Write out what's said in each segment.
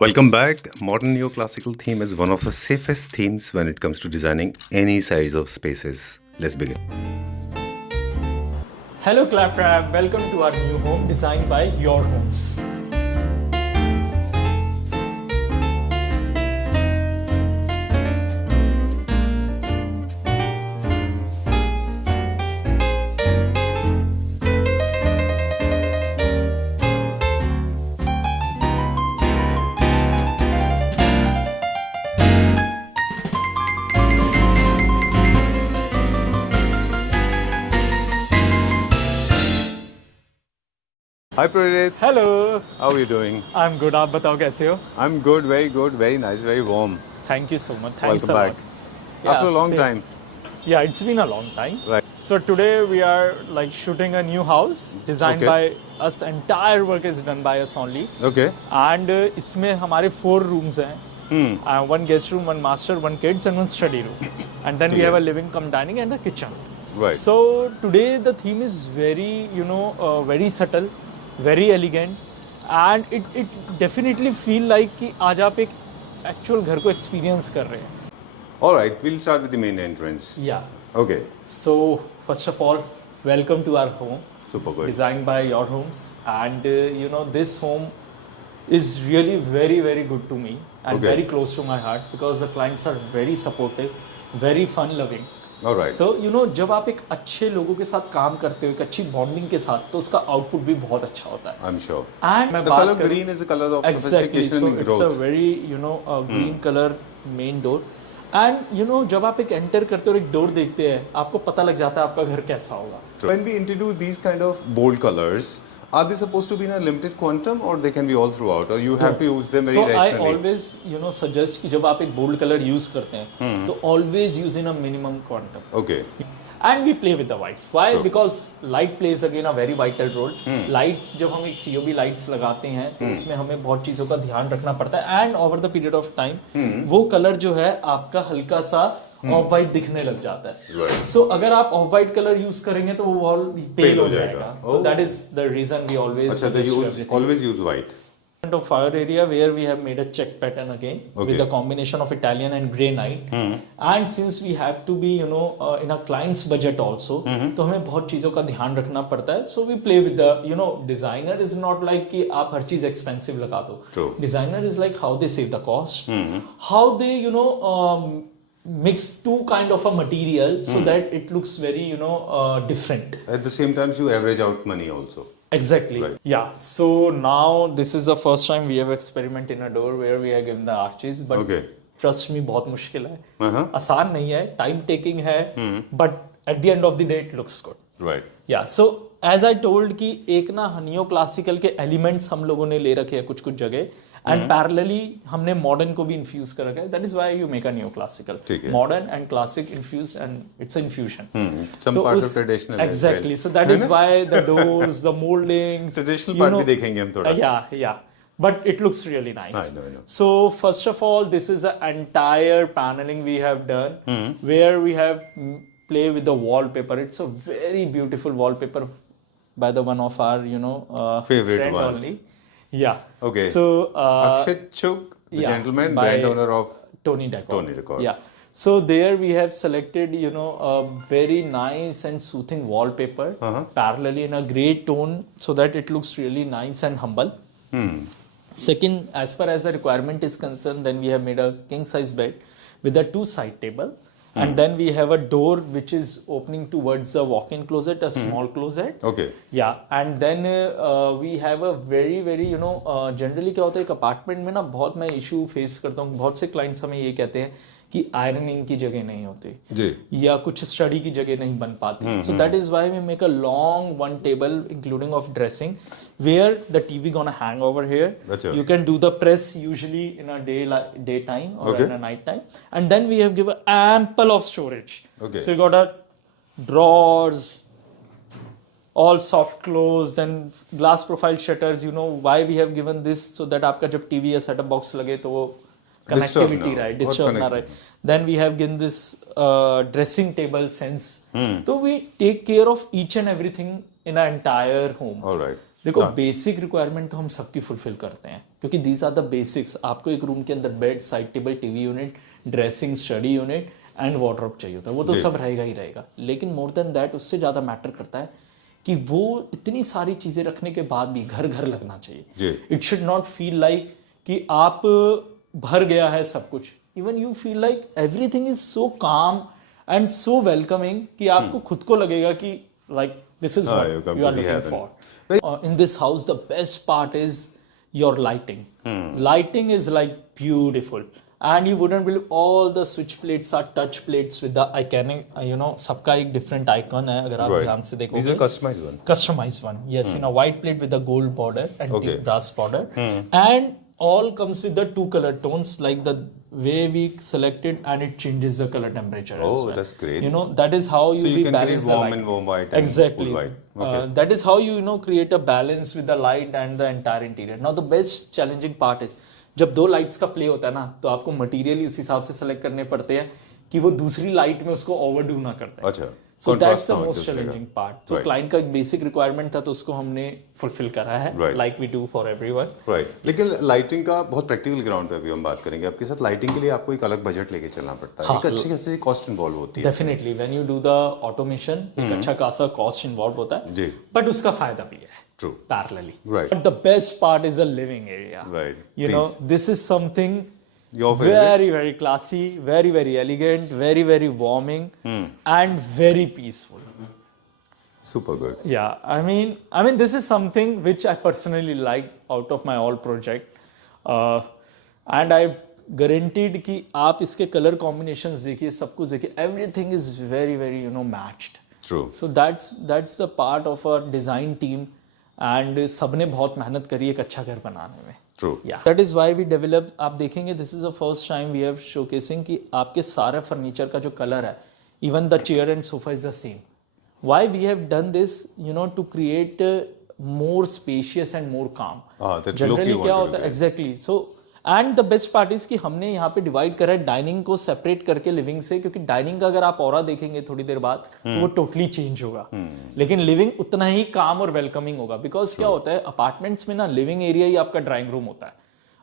Welcome back. Modern neoclassical theme is one of the safest themes when it comes to designing any size of spaces. Let's begin. Hello Claptrap, welcome to our new home designed by Your Homes. Hi Prarit, Hello, how are you doing? I'm good. आप बताओ कैसे हो? I'm good, very nice, very warm. Thank you so much. Thanks Welcome a back. lot. After a long same. time. Yeah, it's been a long time. Right. So today we are like shooting a new house designed Okay. by us. Entire work is done by us only. Okay. And इसमें हमारे 4 rooms हैं. One guest room, one master, one kids, and one study room. And then we have a living cum dining and a kitchen. Right. So today the theme is very, very subtle, very elegant, and it definitely feel like कि आज आप एक actual घर को experience कर रहे हैं. All right, we'll start with the main entrance. Yeah. Okay. So first of all, welcome to our home. Super good. Designed by Your Homes, and this home is really very very good to me and Okay. very close to my heart because the clients are very supportive, very fun loving. All right. So जब आप एक अच्छे लोगों के साथ काम करते हो एक अच्छी बॉन्डिंग के साथ तो उसका आउटपुट भी बहुत अच्छा होता है. I'm sure. And मैं The बात color करूं- green is the color of Exactly. sophistication So and it's a growth. very green color main door. And जब आप एक एंटर करते हो और एक डोर देखते हैं आपको पता लग जाता है आपका घर कैसा होगा. When we introduce these kind of bold colors, are they supposed to be in a limited quantum or they can be all throughout or you have to use them very So I rationally? always suggest कि जब आप एक bold colour use करते हैं तो always use in a minimum quantum. Okay. And we play with the whites. Why? Sure. Because light plays again a very vital role. Lights जब हम एक COB lights लगाते हैं तो उसमें हमें बहुत चीज़ों का ध्यान रखना पड़ता है. And over the period of time वो कलर जो है आपका हल्का सा ऑफ वाइट दिखने लग जाता है. Right. So अगर आप ऑफ वाइट कलर यूज करेंगे तो वो वॉल पेल हो जाएगा. जाएगा. Oh. So that is the reason we always अच्छा, तो suggest you use, everything. always use white. Of fire area where we have made a check pattern again Okay. with a combination of Italian and granite. And since we have to be in a client's budget also, तो हमें बहुत चीज़ों का ध्यान रखना पड़ता है. So we play with the designer is not like कि आप हर चीज़ expensive लगा दो. True. Designer is like how they save the cost, how they mix two kind of a material so that it looks very different. At the same time, you average out money also. Exactly. Right. Yeah. So now this is the first time we have experiment in a door where we are given the arches. But Okay. trust me, बहुत मुश्किल है. Uh-huh. आसान नहीं है. Time taking है. But at the end of the day, it looks good. Right. Yeah. So as I told कि एक ना नियो क्लासिकल के elements हम लोगों ने ले रखे हैं कुछ कुछ जगह. And parallelly हमने modern को भी infuse कर रखा है. That is why you make a neo classical. ठीक है. Modern and classic infused and it's an infusion. Some तो parts उस- of traditional. as Exactly. well. So that is why the doors, the moldings. Traditional you part know- भी देखेंगे हम थोड़ा. Yeah. But it looks really nice. I know. So first of all, this is the entire paneling we have done, where we have play with the wallpaper. It's a very beautiful wallpaper by the one of our Favorite friend ones. only. Yeah. Okay. So Akshit Chuk, the yeah, gentleman, by brand owner of Tony Decor. Tony Decor. Yeah. So there we have selected, a very nice and soothing wallpaper, parallelly in a grey tone, so that it looks really nice and humble. Second, as far as the requirement is concerned, then we have made a king size bed with a 2 side table. And then we have a door which is opening towards a walk-in closet, a small closet. Okay. Yeah, and then we have a very very generally क्या होता है एक apartment में ना बहुत मैं issue face करता हूँ. बहुत से क्लाइंट्स हमें ये कहते हैं कि आयरनिंग की जगह नहीं होती जी. या कुछ स्टडी की जगह नहीं बन पाती. So that is why we make a long one table including of dressing where the TV gonna hang over here. Achha. You can do the press usually in a daytime or Okay. in a night time, and then we have given ample of storage. Okay. So you got a drawers, all soft closed, then glass profile shutters. You know why we have given this, so that आपका जब TV या setup box लगे तो वो connectivity ना हो, रहे, और disturb ना connection. रहे. Then we have given this dressing table sense. So we take care of each and everything in our entire home. All right. देखो बेसिक रिक्वायरमेंट तो हम सबकी फुलफिल करते हैं क्योंकि दीज आर द बेसिक्स. आपको एक रूम के अंदर bed, side table, TV unit, dressing, study unit and wardrobe चाहिए होता है. वो तो सब रहेगा ही रहेगा. लेकिन मोर देन दैट उससे ज़्यादा मैटर करता है कि वो इतनी सारी चीज़ें रखने के बाद भी घर घर लगना चाहिए. It should not feel like कि आप भर गया है सब कुछ. Even you feel like everything is so काम एंड सो वेलकमिंग कि आपको खुद को लगेगा कि like this is what you are looking for. In this house, the best part is your lighting. Lighting is like beautiful, and you wouldn't believe all the switch plates are touch plates with the iconic. सबका एक different icon है अगर आप ध्यान से देखोगे. These are customized one. Customized one, yes, in a white plate with a gold border and deep brass border, and all comes with the two color tones like the way we selected, and it changes the color temperature as well. That's great. That is how you, So you can create balance the warm light. and warm white and Exactly. cool white. Okay. That is how you create a balance with the light and the entire interior. Now the best challenging part is जब दो lights का play होता है ना तो आपको material इस हिसाब से सेलेक्ट करने पड़ते हैं कि वो दूसरी लाइट में उसको ओवरडू ना करते हैं. अच्छा. So that's the most challenging part. तो क्लाइंट का एक बेसिक रिक्वायरमेंट था तो उसको हमने फुलफिल करा है like we do for everyone. Right. लेकिन लाइटिंग का बहुत प्रैक्टिकल ग्राउंड पे भी हम बात करेंगे. आपके साथ लाइटिंग के लिए आपको एक अलग बजट लेके चलना पड़ता है. एक अच्छी खासी कॉस्ट इन्वॉल्व होती है. Definitely when you do the automation एक अच्छा खासा कॉस्ट इन्वॉल्व होता है. जी. बट उसका फायदा भी है. True. Parallelly. Right. But the best part is the living area. Right. This is something your favorite? very, very classy, very, very elegant, very, very warming, and very peaceful. Super good. Yeah, I mean, this is something which I personally like out of my all project, and I guaranteed कि आप इसके color combinations देखिए, सब कुछ देखिए, everything is very, very matched. True. So that's the part of our design team, and सबने बहुत मेहनत करी एक अच्छा घर बनाने में. True. Yeah. That is why we develop. आप देखेंगे this is the first time we have showcasing कि आपके सारे फर्नीचर का जो कलर है, even the chair and sofa is the same. Why we have done this, to create more spacious and more calm. That's Generally क्या होता है exactly. So and the best part is कि हमने यहाँ पे डिवाइड करा है डाइनिंग को सेपरेट करके लिविंग से, क्योंकि डाइनिंग का अगर आप ऑरा देखेंगे थोड़ी देर बाद तो वो टोटली चेंज होगा. लेकिन लिविंग उतना ही काम और वेलकमिंग होगा. बिकॉज क्या होता है अपार्टमेंट्स में ना लिविंग एरिया ही आपका ड्राइंग रूम होता है.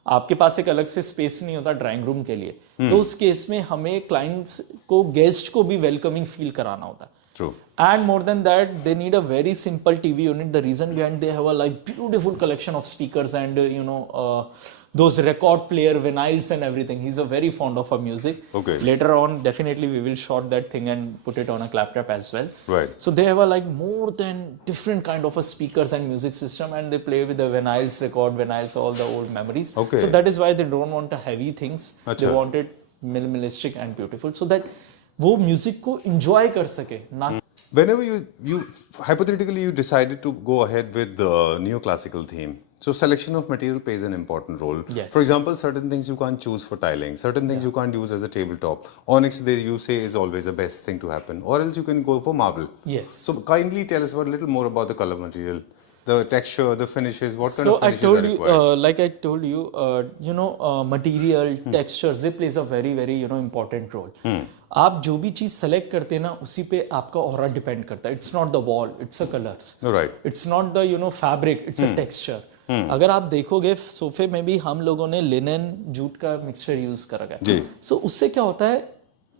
आपके पास एक अलग से स्पेस नहीं होता ड्राइंग रूम के लिए. तो उस केस में हमें क्लाइंट्स को, गेस्ट को भी वेलकमिंग फील कराना होता है. True. And more than that, they need a very simple TV unit. The reason behind they have a like beautiful collection of speakers and those record player vinyls and everything. He's a very fond of music. Okay. Later on, definitely we will shot that thing and put it on a claptrap as well. Right. So they have a like more than different kind of a speakers and music system, and they play with the vinyls, record vinyls, all the old memories. Okay. So that is why they don't want a heavy things. Achha. They want it minimalistic and beautiful, so that वो music को enjoy कर सके ना. Whenever you hypothetically you decided to go ahead with the neoclassical theme, so selection of material plays an important role. Yes. For example, certain things you can't choose for tiling, certain things you can't use as a tabletop. Onyx, you say, is always the best thing to happen, or else you can go for marble. Yes. So kindly tell us a little more about the color material, the texture, the finishes. What kind of So I finishes told are you, required? like I told you, material, textures, they plays a very, very important role. आप जो भी चीज select करते हैं ना उसी पे आपका ऑरा डिपेंड करता है. It's not the wall, it's a colours. Right. It's not the fabric, it's a texture. अगर आप देखोगे सोफे में भी हम लोगों ने लिनन जूट का मिक्सचर यूज करा गया. जी. सो उससे क्या होता है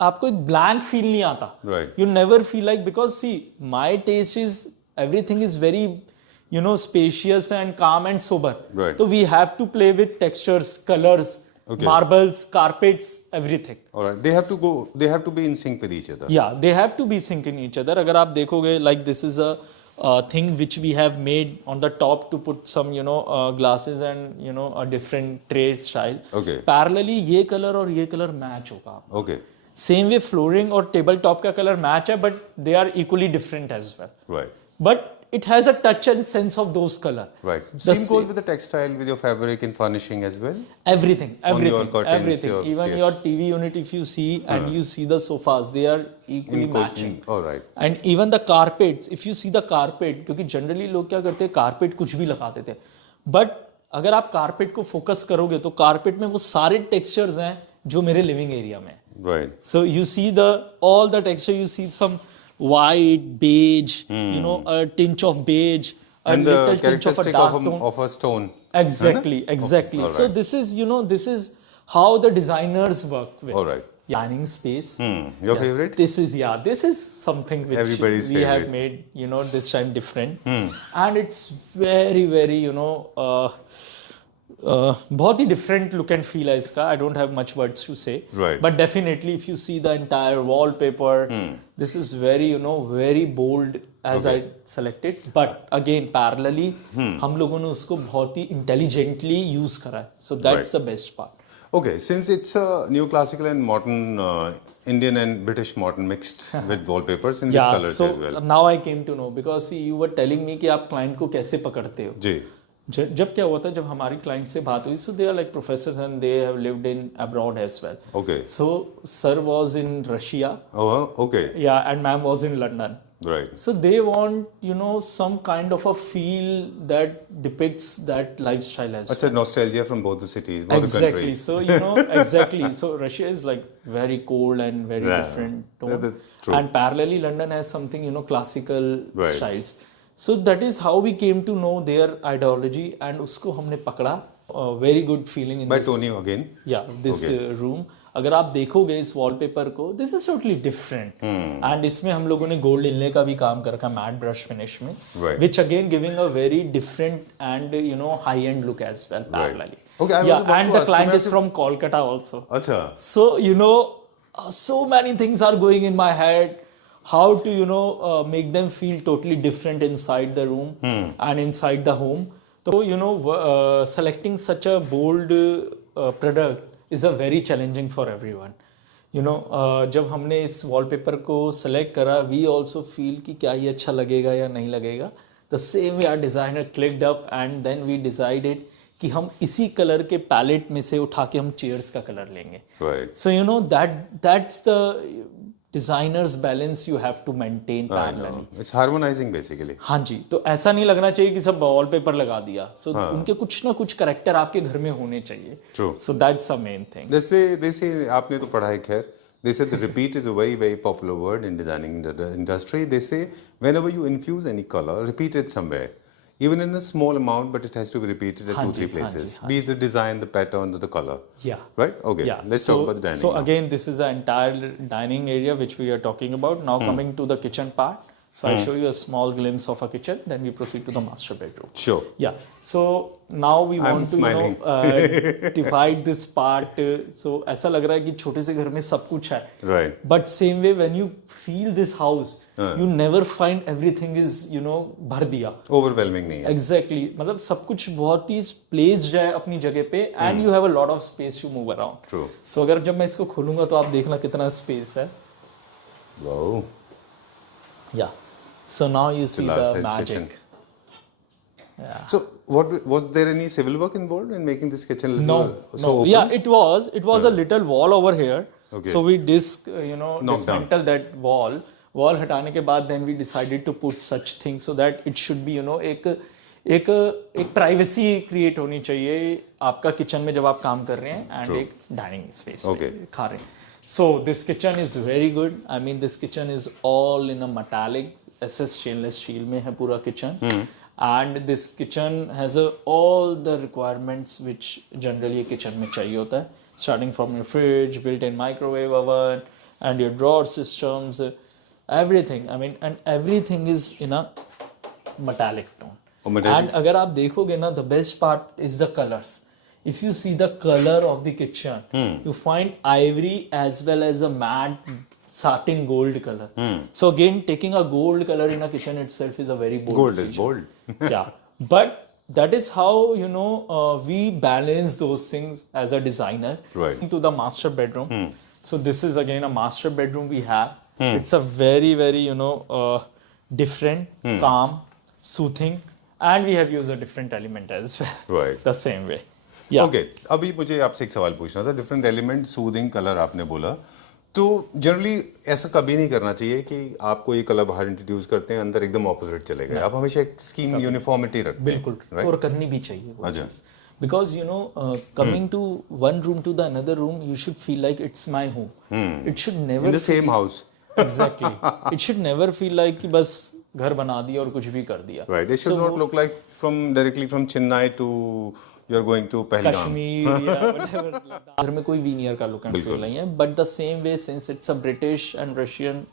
आपको एक ब्लैंक फील नहीं आता. Right. You never feel like, because see my taste is everything is very spacious and calm and sober. Right. So we have to play with textures, colors, marbles, carpets, everything. All right. They have to be in sync with each other. Yeah, they have to be sync in each other. अगर आप देखोगे, like this is a thing which we have made on the top to put some glasses and a different tray style. Okay. Parallelly ये color और ये color match होगा. Okay. Same way flooring और table top का color match है, but they are equally different as well. Right. But it has a touch and sense of those color. Right. Same goes with the textile, with your fabric and furnishing as well. Everything. your curtains, Even your TV unit, if you see and you see the sofas, they are equally matching. All right. And even the carpets, if you see the carpet, क्योंकि generally लोग क्या करते हैं carpet कुछ भी लगा देते हैं. But अगर आप carpet को focus करोगे तो carpet में वो सारे textures हैं जो मेरे living area में. Right. So you see all the texture, you see some white, beige, a tinge of beige, And the little tinge of a characteristic dark of tone. of a stone. Exactly, exactly. All So right. this is, this is how the designers work with. All right. Dining space. Your favorite? This is something which Everybody's we have favorite. made, this time different. And it's very, very, बहुत ही different look and feel है इसका. I don't have much words to say. Right. But definitely if you see the entire wallpaper, this is very, very bold as I selected. But again, parallelly, हम लोगों ने उसको बहुत ही intelligently use करा है. So that's the best part. Okay, since it's a neoclassical and modern Indian and British modern mixed with wallpapers and with colors so as well. now I came to know because see, you were telling me कि आप client को कैसे पकड़ते हो. जी. जब क्या हुआ था जब हमारी क्लाइंट से बात हुई so they are like professors and they have lived in abroad as well Okay. So sir was in Russia Oh, okay. Yeah and ma'am was in London Right. so they want some kind of a feel that depicts that lifestyle as It's a nostalgia from both the cities, both the exactly countries. so exactly so Russia is like very cold and very Yeah. different tone. That's true. And parallelly London has something classical Right. styles so that is how we came to know their ideology and usko humne pakda very good feeling in By this Tony again. this room अगर आप देखोगे इस wallpaper को this is totally different and इसमें हम लोगों ने gold इनले का भी काम कर रखा मैट ब्रश फिनिश में Right. Which again giving a very different and high end look as well parallelly Okay, I was about and to the ask, client मैं is from Kolkata also अच्छा. so so many things are going in my head how to make them feel totally different inside the room and inside the home so selecting such a bold product is a very challenging for everyone जब हमने इस wallpaper को select करा we also feel कि क्या ये अच्छा लगेगा या नहीं लगेगा the same way our designer clicked up and then we decided कि हम इसी कलर के पैलेट में से उठा के हम चेयर्स का कलर लेंगे Right. so that's the designers balance you have to maintain I parallelly know. It's harmonizing basically. हाँ जी तो ऐसा नहीं लगना चाहिए कि सब वॉलपेपर लगा दिया सो उनके कुछ ना कुछ करेक्टर आपके घर में होने चाहिए True. So that's the main thing they say आपने तो पढ़ा है खैर. They say the repeat is a very, very popular word in designing the industry. They say whenever you infuse any color, repeat it somewhere. Even in a small amount, but it has to be repeated at 2-3 places. Be it the design, the pattern, or the color. Yeah. Right? Okay. Yeah. Let's talk about the dining. So now. again, this is the entire dining area which we are talking about. Now coming to the kitchen part. So I'll show you a small glimpse of a kitchen. Then we proceed to the master bedroom. Sure. Yeah. So now we I'm want to smiling. divide this part. So ऐसा लग रहा है कि छोटे से घर में सब कुछ है. Right. But same way when you feel this house, you never find everything is भर दिया. Overwhelming नहीं है. Exactly. मतलब सब कुछ बहुत ही placed है अपनी जगह पे and you have a lot of space to move around. True. So अगर जब मैं इसको खोलूंगा तो आप देखना कितना space है. Wow. Yeah. So now you see large the size magic. kitchen. Yeah. So what was there any civil work involved in making this kitchen little No. open? Yeah, it was a little wall over here. Okay. So we dismantle that wall. Wall हटाने के बाद then we decided to put such things so that it should be एक privacy create होनी चाहिए आपका kitchen में जब आप काम कर रहे हैं एंड एक डाइनिंग स्पेस खा रहे हैं. So this kitchen is very good. I mean this kitchen is all in a metallic SS stainless steel में है पूरा kitchen. And this kitchen has all the requirements which generally a kitchen में चाहिए होता है. Starting from your fridge, built-in microwave oven, and your drawer systems, everything. I mean, and everything is in a metallic tone. And अगर आप देखोगे ना, the best part is the colors. If you see the color of the kitchen, you find ivory as well as a matte satin gold color. So again, taking a gold color in a kitchen itself is a very bold Gold decision. is bold. Yeah, but that is how we balance those things as a designer. Right. To the master bedroom. So this is again a master bedroom we have. It's a very, very different, calm, soothing, and we have used a different element as well. Right. The same way. Yeah. Okay. अभी मुझे आपसे एक सवाल पूछना था. Different element, soothing color आपने बोला. तो जनरली ऐसा कभी नहीं करना चाहिए कि आपको ये कलर बाहर इंट्रोड्यूस करते हैं अंदर एकदम ऑपोजिट चले गए. आप हमेशा एक स्कीम यूनिफॉर्मिटी रखते हैं. बिल्कुल. Right? और करनी भी चाहिए वो चीज़. Because coming to one room to the another room, you should feel like it's my home. It should never In the same house. Exactly. It should never feel like कि बस घर बना दिया और कुछ भी कर दिया. Right. It should not look like directly from Chennai to you're going to Pahalgam. Kashmir या whatever. घर में कोई वीनियर का लुक एंड फील नहीं है, but the same way since it's a British and Russian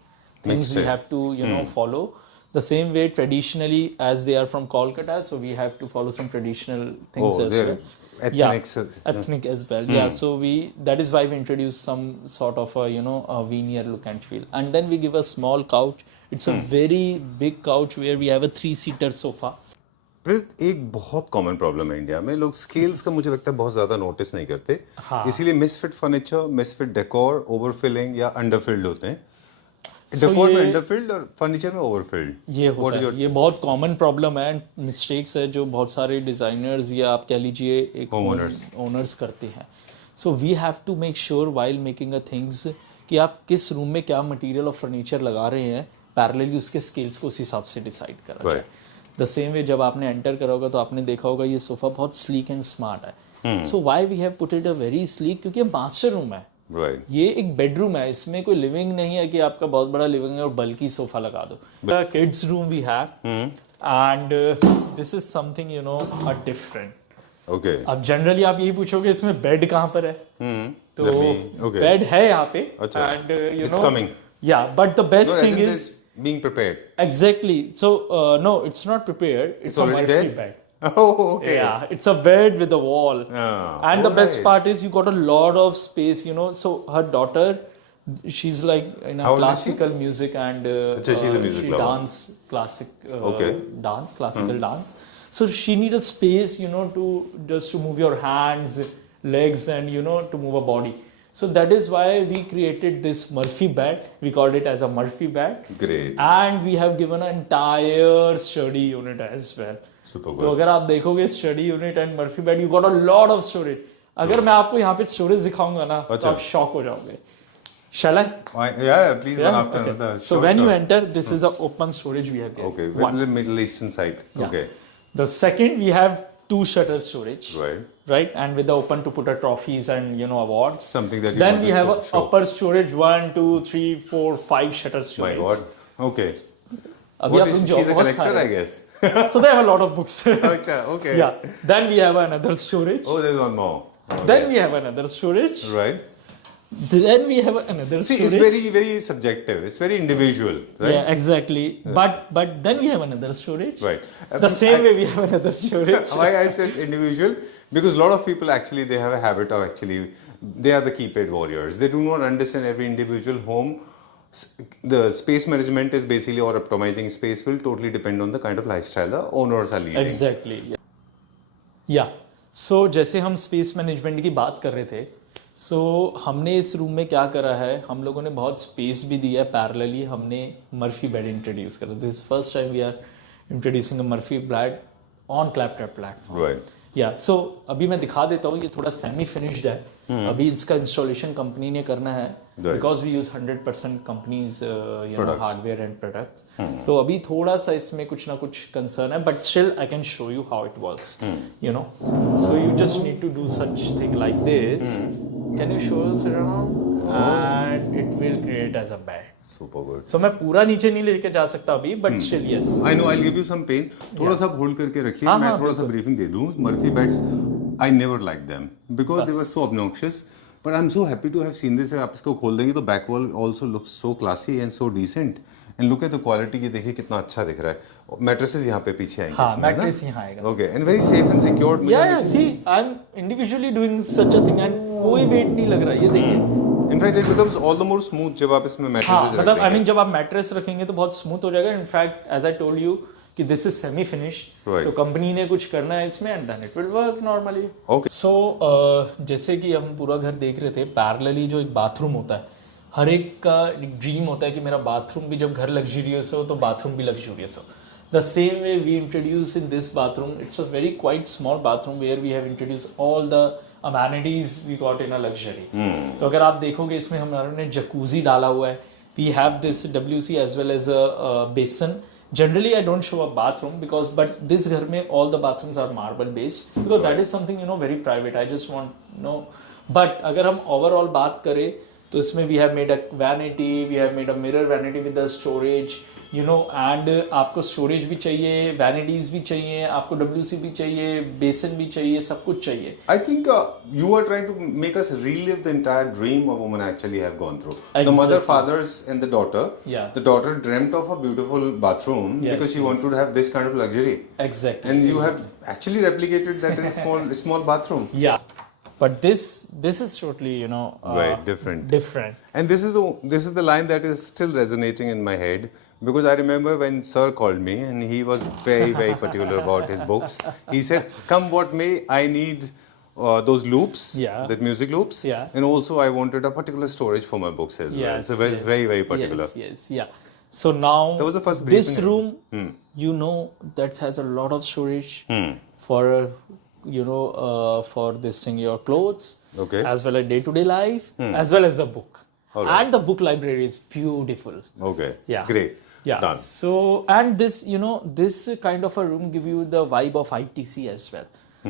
things we have to follow the same way traditionally as they are from Kolkata, so we have to follow some traditional things as well. Ethnic as well. Yeah, so that is why we introduce some sort of a a veneer look and feel, and then we give a small couch. It's a very big couch where we have a 3-seater sofa. एक बहुत common problem है India में, लोग scales का मुझे लगता है बहुत ज्यादा नोटिस नहीं करते. इसीलिए misfit furniture, misfit decor, overfilling या अंडरफिल्ड होते हैं. डेकोर में अंडरफिल्ड और फर्नीचर में ओवरफिल्ड. ये होता है, ये बहुत कॉमन प्रॉब्लम है, मिस्टेक्स है जो बहुत सारे डिजाइनर्स या आप कह लीजिए एक ओनर्स करते हैं. So we have to make sure while making a things कि आप किस रूम में क्या मटेरियल ऑफ फर्नीचर लगा रहे हैं, पैरेलली उसके स्केल्स को उस हिसाब से डिसाइड करा जाए. द सेम वे जब आपने एंटर करा होगा तो आपने देखा होगा ये सोफा बहुत स्लीक एंड स्मार्ट है. So why we have put it a very sleek, क्योंकि ये मास्टर रूम है. ये एक बेडरूम है, इसमें कोई लिविंग नहीं है कि आपका बहुत बड़ा लिविंग है और बल्कि सोफा लगा दो. Kids room we have and this is something a different. Okay, अब जनरली आप यही पूछोगे इसमें बेड कहाँ पर है, तो बेड है यहाँ पे and it's coming. Yeah, but the best thing is being prepared. Exactly. So no, it's not prepared. It's a already Murphy there? bed. Oh, okay. Yeah, it's a bed with a wall. And the best right. part is you got a lot of space. So her daughter, she's like in a How old is classical music and she's a music she lover. dance classical Hmm. dance. So she need a space, to just to move your hands, legs, and to move a body. So that is why we created this Murphy bed. We called it as a Murphy bed. Great. And we have given an entire study unit as well. Super good. तो अगर आप देखोगे study unit and Murphy bed, you got a lot of storage. अगर मैं आपको यहाँ पे storage दिखाऊंगा ना तो आप शॉक हो जाओगे. Shall I? Yeah, please. One after another. So when you enter, this is an open storage we have here. Okay, with the Middle Eastern side. Yeah. Okay. The second we have 2 shutter storage. Right. And with the open to put our trophies and awards. Something that you then want we to have show. upper storage 1, 2, 3, 4, 5 shutter storage. My God. Okay. अभी आप लोग She's जो a बहुत collector, सारे I guess. so they have a lot of books. Okay. Yeah. Then we have another storage. Oh, there's one more. Okay. Then we have another storage. Right. Then we have another See, storage. it's very, very subjective. It's very individual, right? Yeah, exactly. But then we have another storage. Right. The same way we have another storage. Why I said individual? Because a lot of people actually they have a habit of they are the keypad warriors. They do not understand every individual home. The space management is basically, or optimizing space will totally depend on the kind of lifestyle the owners are leading. Exactly. Yeah. So जैसे हम space management की बात कर रहे थे, सो हमने इस room में क्या करा है, हम लोगों ने बहुत स्पेस भी दिया है. पैरेलली हमने मर्फी बेड इंट्रोड्यूस करा. This first time we are introducing a Murphy bed on Klaptop platform. Right. Yeah सो अभी मैं दिखा देता हूँ. ये थोड़ा सेमी फिनिश्ड है. अभी इसका इंस्टॉलेशन कंपनी ने करना है because we use 100% company's hardware and products. तो अभी थोड़ा सा इसमें कुछ ना कुछ कंसर्न है, but still I can show you how it works. So you just need to do such thing like this. Can you show us around? And it will create as a bed. Super good. So मैं पूरा नीचे नहीं लेके जा सकता अभी, but still yes. I know. I'll give you some pain. थोड़ा सा होल्ड करके रखिए. मैं थोड़ा सा ब्रीफिंग दे दूँ. Murphy beds, I never liked them because they were so obnoxious. But I'm so happy to have seen this. आप इसको खोल देंगे तो back wall also looks so classy and so decent. And look at the quality. ये देखिए कितना अच्छा दिख रहा है. Mattresses यहाँ पे पीछे आएंगे. हाँ, mattress यहाँ आएगा. Okay. And very safe and secured. Yeah. See, I'm individually doing such a thing and कोई वेट नहीं लग रहा. ये देखिए. In fact, it becomes all the more smooth जब आप इसमें mattresses मतलब I mean जब आप मैट्रेस रखेंगे तो बहुत स्मूथ हो जाएगा. In fact, as I told you कि this is semi finish. तो कंपनी ने कुछ करना है इसमें and then it will work normally. Okay. So जैसे कि हम पूरा घर देख रहे थे, पैरेलली जो एक बाथरूम होता है, हर एक का एक ड्रीम होता है कि मेरा बाथरूम भी जब घर लग्जरियस हो तो बाथरूम भी लग्जरियस हो. The same way we introduce in this bathroom, it's a very quite small bathroom where we have introduced all the amenities we got in a luxury. तो अगर आप देखोगे इसमें हमने जकूजी डाला हुआ है. We have this WC as well as a basin. Generally, I don't show a bathroom but this घर में all the bathrooms are marble based because that is something very private. I just want But अगर हम overall बात करें तो इसमें we have made a vanity, we have made a mirror vanity with the storage. and आपको storage भी चाहिए, vanities भी चाहिए, आपको WC भी चाहिए, बेसिन भी चाहिए, सब कुछ चाहिए. I think you are trying to make us relive the entire dream a woman actually have gone through. The mother, Exactly. fathers, and the daughter. Yeah. The daughter dreamt of a beautiful bathroom Yes, because she yes. wanted to have this kind of luxury. Exactly. And you have actually replicated that in a small bathroom. Yeah, but this is totally Right, different. Different. And this is the line that is still resonating in my head because I remember when Sir called me and he was very particular about his books. He said, "Come what may, I need those loops, Yeah. that music loops, Yeah. and also I wanted a particular storage for my books as well." Yes, So very particular. Yes, yeah. So now That was the first brief this in it. room, that has a lot of storage for for this thing, your clothes, Okay. as well as day-to-day life, as well as a book. All right. And the book library is beautiful. Okay. Yeah. Great. Yeah. Done. So, and this, this kind of a room give you the vibe of ITC as well.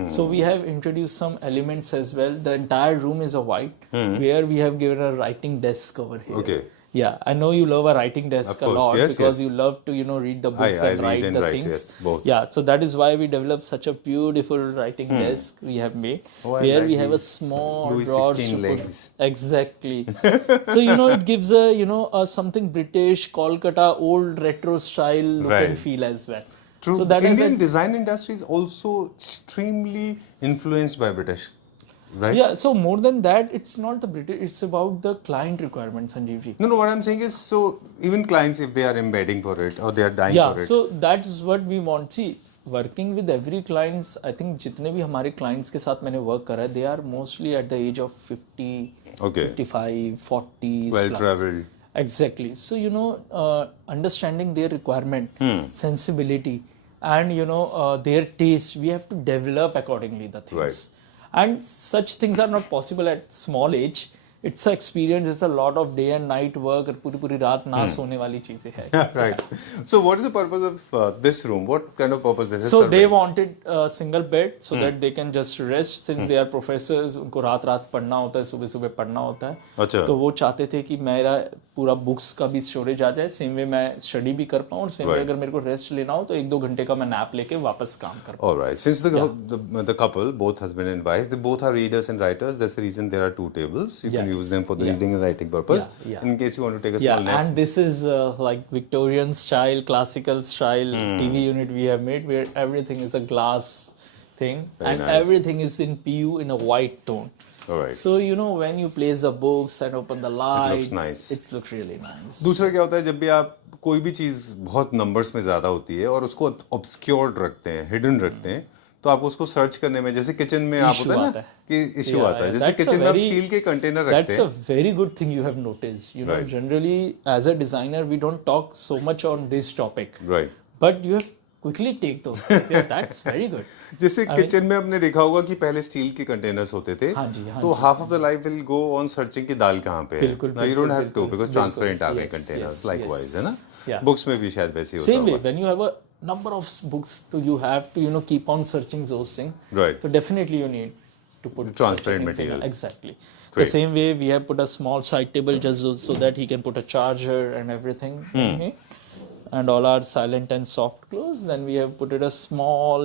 So we have introduced some elements as well. The entire room is a white, where we have given a writing desk over here. Okay. Yeah, I know you love a writing desk Of a course, lot yes, because yes. you love to read the books I and read write and the write, things. yes, both. Yeah, so that is why we developed such a beautiful writing desk we have made, Oh, I where like we have a these small Louis drawers XVI to put. legs. Exactly. So it gives a something British, Kolkata, old retro style look Right. and feel as well. True. So that is Indian design industry is also extremely influenced by British, right? yeah. So more than that, it's not the British. It's about the client requirements, Sanjeev ji. No, what I'm saying is, so even clients, if they are embedding for it or they are dying Yeah, for it. so that's what we want. See, working with every clients, I think जितने भी हमारे clients के साथ मैंने work करा, they are mostly at the age of 50, Okay. 55, 40s Well plus. traveled. Exactly. So understanding their requirement, sensibility, and their taste, we have to develop accordingly the things. Right. And such things are not possible at small age. It's an experience. It's a lot of day and night work. और पूरी रात ना सोने वाली चीजें हैं. Right. So, what is the purpose of this room? What kind of purpose this is So they serving? wanted a single bed so that they can just rest since they are professors. उनको रात पढ़ना होता है, सुबह पढ़ना होता है. अच्छा. तो वो चाहते थे कि मेरा पूरा बुक्स का भी स्टोरेज आ जाए, सेम वे मैं स्टडी भी कर पाऊँ और सेम वे अगर मेरे को रेस्ट लेना हो तो 1-2 घंटे का मैं नैप लेके वापस काम कर पाऊँ. All right. Since the couple, both husband and wife, they both are readers and writers. That's the reason there are 2 tables. You can Yes. use them for the Yeah. reading and writing purpose. Yeah. In case you want to take a Yeah, small nap. and this is like Victorian style, classical style TV unit we have made where everything is a glass thing Very and nice. everything is in PU in a white tone. All right. So when you place the books and open the lights, nice. it looks really nice. दूसरा क्या होता है जब भी आप कोई भी चीज़ बहुत नंबर्स में ज़्यादा होती है और उसको ऑब्सक्योर्ड रखते हैं, हिडन रखते हैं, तो आपको उसको सर्च करने में जैसे किचन में आप Issue होता है आता ना है. कि इशू Yeah, आता है yeah, जैसे that's a किचन में आप very- स्टील के कंटेनर रखते That's a हैं. very good thing you have noticed. Right. Generally as a designer we don't talk so much on this topic, Right. but you have quickly take those things. Yeah, that's very good. जैसे kitchen में आपने देखा होगा कि पहले steel के containers होते थे हाँ जी, हाँ तो half of the life will go on searching की दाल कहाँ पे है. बिल्कुल, Now you don't have to बिल्कुल, because बिल्कुल. ट्रांसपेरेंट आ गए Yes, containers yes, likewise yes. है ना. Yeah. बुक्स में भी शायद वैसे ही होता Same way, होगा. when you have a number of books, so you have to keep on searching those things. Right. So definitely you need to put Transparent certain things in. material. Exactly. The Great. same way we have put a small side table just so that he can put a charger and everything in here. And all are silent and soft close. Then we have put it a small,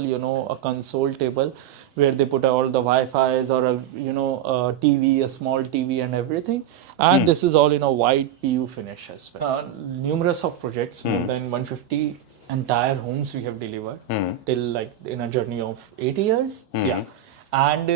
a console table where they put all the Wi-Fi's or a TV, a small TV and everything. And this is all in a white PU finish as well. Numerous of projects, more than 150 entire homes we have delivered till like in a journey of 8 years. Yeah. And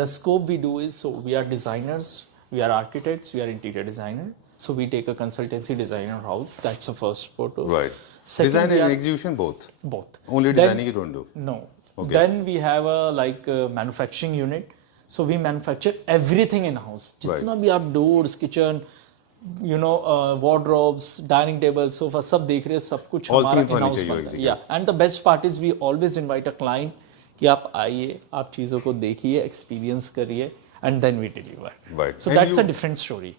the scope we do is, so we are designers, we are architects, we are interior designer. So we take a consultancy designer house. That's the first photo. Right. Second, Design we and are- execution both. both. Only Then- designing you don't do. No. Okay. Then we have a manufacturing unit. So we manufacture everything in house. जितना भी आप doors, kitchen, wardrobes, dining table, sofa, सब देख रहे हैं, सब कुछ All हमारा theme in house furniture you बनता है. execute. Yeah. And the best part is we always invite a client कि आप आइए, आप चीज़ों को देखिए, experience करिए, and then we deliver. Right. So And that's a you- different story.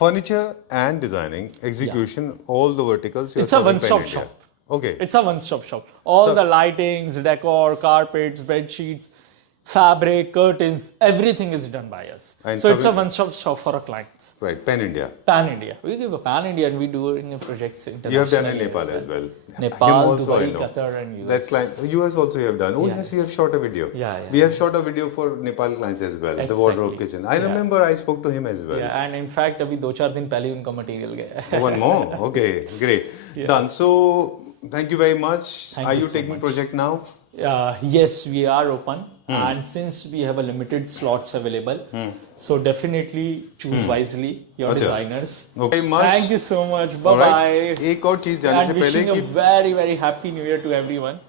Furniture and designing, execution, all the verticals. you're It's a serving one-stop pan-India. shop. Okay. It's a one-stop shop. All the lightings, decor, carpets, bed sheets, fabric, curtains, everything is done by us. And So it's a service- one-stop shop for our clients. Right, Pan India. Pan India. We give a Pan India and we do it in projects internationally. You have done in Nepal as well. Nepal, Him also Dubai, I know. Qatar and US. That client, US also you have done. Oh yes, we have shot a video. Yeah. We have shot a video for Nepal clients as well. The wardrobe Exactly. kitchen. I remember I spoke to him as well. Yeah, and in fact, अभी 2-4 दिन पहले ही उनका material गया है. One more. Okay, great. Done. So thank you very much. Thank Are you you so taking much. project now? Yes, we are open, and since we have a limited slots available, so definitely choose wisely your अच्छा. designers. Okay. Very much. Thank you so much. Bye Alright. bye. एक और चीज जानने And से पहले wishing a कि very very happy new year to everyone.